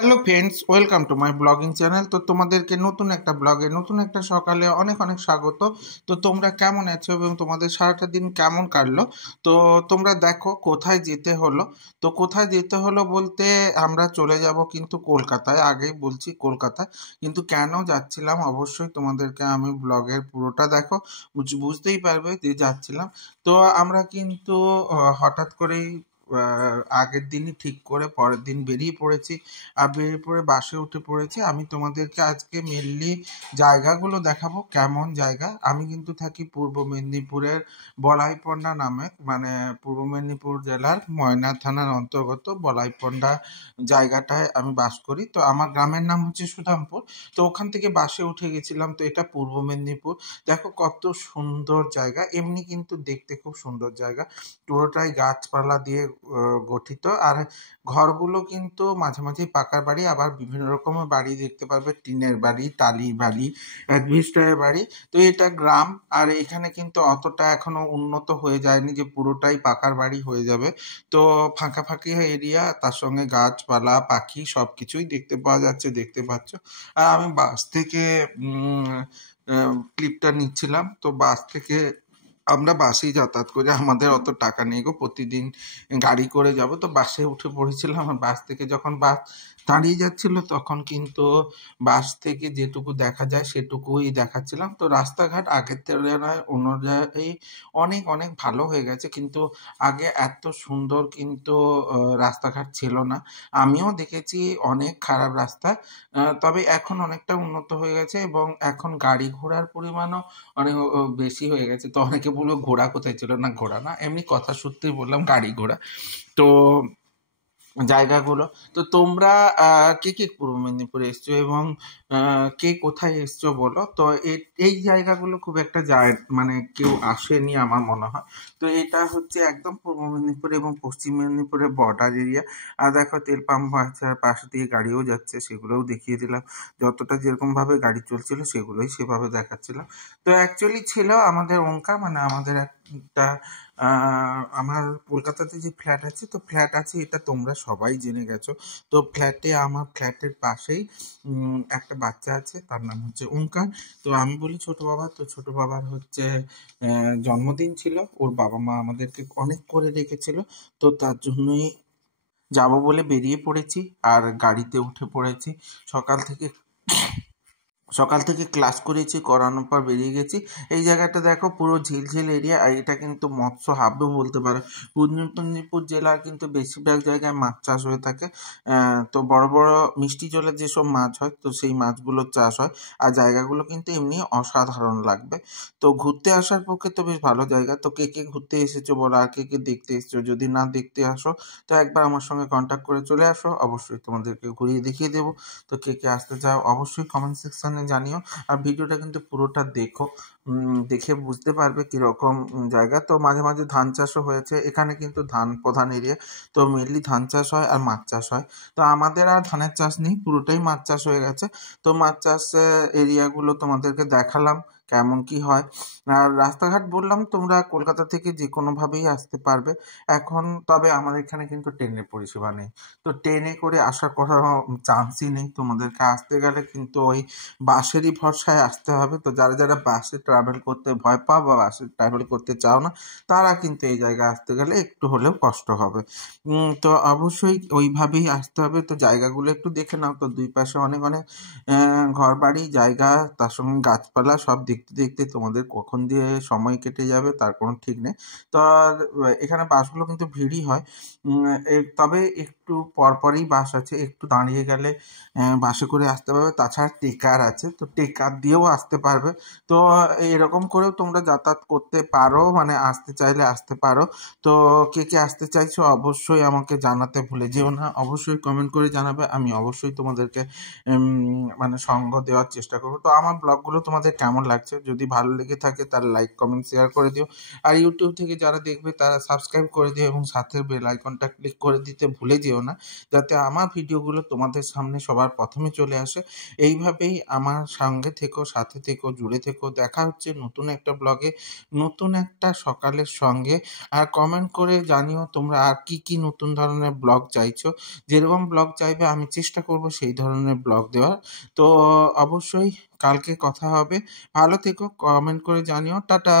Hello friends, welcome to my blogging channel. তো তোমাদেরকে নতুন একটা ব্লগে নতুন একটা সকালে অনেক অনেক স্বাগত। তো তোমরা কেমন আছো এবং তোমাদের সারাটা দিন কেমন কাটলো? তো তোমরা দেখো কোথায় যেতে হলো। তো কোথায় যেতে হলো বলতে আমরা চলে যাব কিন্তু কলকাতায়। আগেই বলছি কলকাতায়, কিন্তু কেন যাচ্ছিলাম অবশ্যই তোমাদেরকে আমি ব্লগের পুরোটা দেখো, বুঝতেই পারবে যে যাচ্ছিলাম। তো আমরা কিন্তু হঠাৎ করেই আগের দিনই ঠিক করে পরের দিন বেরিয়ে পড়েছি। আর বেরিয়ে পড়ে বাসে উঠে পড়েছি। আমি তোমাদেরকে আজকে মেনলি জায়গাগুলো দেখাবো, কেমন জায়গা। আমি কিন্তু থাকি পূর্ব মেদিনীপুরের বলাইপন্ডা নামে, মানে পূর্ব মেদিনীপুর জেলার ময়না থানার অন্তর্গত বলাইপন্ডা জায়গাটায় আমি বাস করি। তো আমার গ্রামের নাম হচ্ছে সুধামপুর। তো ওখান থেকে বাসে উঠে গেছিলাম। তো এটা পূর্ব মেদিনীপুর। দেখো কত সুন্দর জায়গা, এমনি কিন্তু দেখতে খুব সুন্দর জায়গা। পুরোটাই গাছপালা দিয়ে গঠিত। আর ঘরগুলো কিন্তু মাঝে মাঝেই পাকার বাড়ি, আবার বিভিন্ন রকমের বাড়ি দেখতে পারবে, টিনের বাড়ি, টালি বাড়ি, অ্যাডভেস্টারের বাড়ি। তো এটা গ্রাম, আর এখানে কিন্তু অতটা এখনো উন্নত হয়ে যায়নি যে পুরোটাই পাকার বাড়ি হয়ে যাবে। তো ফাঁকা ফাঁকি এরিয়া, তার সঙ্গে গাছপালা, পাখি সবকিছুই দেখতে পাওয়া যাচ্ছে, দেখতে পাচ্ছ। আর আমি বাস থেকে ক্লিপটা নিচ্ছিলাম। তো বাস থেকে আমরা বাসেই যাতায়াত করি, আমাদের অত টাকা নেই গো, প্রতিদিন গাড়ি করে যাব। তো বাসে উঠে পড়েছিলাম। আর বাস থেকে যখন বাস দাঁড়িয়ে যাচ্ছিল তখন কিন্তু বাস থেকে যেটুকু দেখা যায় সেটুকুই দেখাচ্ছিলাম। তো রাস্তাঘাট আগের তুলনায় অনুযায়ী অনেক অনেক ভালো হয়ে গেছে, কিন্তু আগে এত সুন্দর কিন্তু রাস্তাঘাট ছিল না। আমিও দেখেছি অনেক খারাপ রাস্তা, তবে এখন অনেকটা উন্নত হয়ে গেছে এবং এখন গাড়ি ঘোড়ার পরিমাণও অনেক বেশি হয়ে গেছে। তো অনেকে বলবে ঘোড়া কোথায় ছিল, না ঘোড়া না, এমনি কথা সূত্রেই বললাম গাড়ি ঘোড়া। তো জায়গাগুলো, তো তোমরা কে কে পূর্ব মেদিনীপুরে এসছো এবং কে কোথায় এসছো বলো। তো এই জায়গাগুলো খুব একটা যায়, মানে কেউ আসেনি আমার মনে হয়। তো এটা হচ্ছে একদম পূর্ব মেদিনীপুর এবং পশ্চিম মেদিনীপুরের বর্ডার এরিয়া। আর দেখো তেল পাম্প আছে, পাশ দিয়ে গাড়িও যাচ্ছে, সেগুলোও দেখিয়ে দিলাম। যতটা যেরকম ভাবে গাড়ি চলছিল সেগুলোই সেভাবে দেখাচ্ছিলাম। তো অ্যাকচুয়ালি ছিল আমাদের ওঙ্কার, মানে আমাদের একটা আমার কলকাতাতে যে ফ্ল্যাট আছে, তো ফ্ল্যাট আছে এটা তোমরা সবাই জেনে গেছো। তো ফ্ল্যাটে, আমার ফ্ল্যাটের পাশেই একটা বাচ্চা আছে, তার নাম হচ্ছে ওঙ্কার। তো আমি বলি ছোট বাবা। তো ছোট বাবার হচ্ছে জন্মদিন ছিল, ওর বাবা মা আমাদেরকে অনেক করে রেখেছিল। তো তার জন্যই যাব বলে বেরিয়ে পড়েছি, আর গাড়িতে উঠে পড়েছি। সকাল থেকে সকাল থেকে ক্লাস করেছি, করানোর পর বেরিয়ে গেছি। এই জায়গাটা দেখো পুরো ঝিলঝিল এরিয়া, আর এটা কিন্তু মৎস্য হাবও বলতে পারো। পূর্ব মেদিনীপুর জেলার কিন্তু বেশিরভাগ জায়গায় মাছ চাষ হয়ে থাকে। তো বড় বড় মিষ্টি জলের যেসব মাছ হয়, তো সেই মাছগুলোর চাষ হয়। আর জায়গাগুলো কিন্তু এমনি অসাধারণ লাগবে। তো ঘুরতে আসার পক্ষে তো বেশ ভালো জায়গা। তো কে কে ঘুরতে এসেছো বলো, আর কে কে দেখতে এসেছো? যদি না দেখতে আসো তো একবার আমার সঙ্গে কন্ট্যাক্ট করে চলে আসো, অবশ্যই তোমাদেরকে ঘুরিয়ে দেখিয়ে দেবো। তো কে কে আসতে চাও অবশ্যই কমেন্ট সেকশনে জানিও। আর ভিডিওটা কিন্তু পুরোটা দেখো, দেখে বুঝতে পারবে কিরকম জায়গা। তো মাঝে মাঝে ধান চাষও হয়েছে, এখানে কিন্তু ধান প্রধান এরিয়া। তো মেনলি ধান চাষ হয় আর মাছ চাষ হয়। তো আমাদের আর ধানের চাষ নেই, পুরোটাই মাছ চাষ হয়ে গেছে। তো মাছ চাষ এরিয়াগুলো তোমাদেরকে দেখালাম কেমন কি হয়। আর রাস্তাঘাট বললাম, তোমরা কলকাতা থেকে যে কোনোভাবেই আসতে পারবে এখন। তবে আমার এখানে কিন্তু ট্রেনের পরিষেবা নেই। তো ট্রেনে করে আসার কোনো চান্সই নেই। তোমাদেরকে আসতে গেলে কিন্তু ওই বাসেরই ভরসায় আসতে হবে। তো যারা যারা বাসে ট্রাভেল করতে ভয় পাও বা বাসে ট্রাভেল করতে চাও না, তারা কিন্তু এই জায়গায় আসতে গেলে একটু হলেও কষ্ট হবে। তো অবশ্যই ওইভাবেই আসতে হবে। তো জায়গাগুলো একটু দেখে নাও। তো দুই পাশে অনেক অনেক ঘর বাড়ি জায়গা, তার সঙ্গে গাছপালা, সব দেখতে দেখতে তোমাদের কখন দিয়ে সময় কেটে যাবে তার কোনো ঠিক নেই। তো আর এখানে বাসগুলো কিন্তু ভিড়ই হয়। তবে একটু পরপরই বাস আছে, একটু দাঁড়িয়ে গেলে বাসে করে আসতে পারবে। তাছাড়া টেকার আছে, তো টেকার দিয়েও আসতে পারবে। তো এরকম করেও তোমরা যাতায়াত করতে পারো, মানে আসতে চাইলে আসতে পারো। তো কে কে আসতে চাইছো অবশ্যই আমাকে জানাতে ভুলে যেও না, অবশ্যই কমেন্ট করে জানাবে। আমি অবশ্যই তোমাদেরকে মানে সঙ্গ দেওয়ার চেষ্টা করবো। তো আমার ব্লগগুলো তোমাদের কেমন লাগছে আছে। যদি ভালো লেগে থাকে তাহলে লাইক কমেন্ট শেয়ার করে দিও। আর ইউটিউব থেকে যারা দেখবে তারা সাবস্ক্রাইব করে দিও এবং সাথে বেল আইকনটা ক্লিক করে দিতে ভুলে যেও না, যাতে আমার ভিডিওগুলো তোমাদের সামনে সবার প্রথমে চলে আসে। এইভাবেই আমার সঙ্গে থেকো, সাথে থেকো, জুড়ে থেকো। দেখা হচ্ছে নতুন একটা ব্লগে, নতুন একটা সকালের সঙ্গে। আর কমেন্ট করে জানিও তোমরা আর কি নতুন ধরনের ব্লগ চাইছো। যেরকম ব্লগ চাইবে আমি চেষ্টা করব সেই ধরনের ব্লগ দেওয়ার। তো অবশ্যই কালকে কথা হবে। ভালো থেকো, কমেন্ট করে জানিও। টাটা।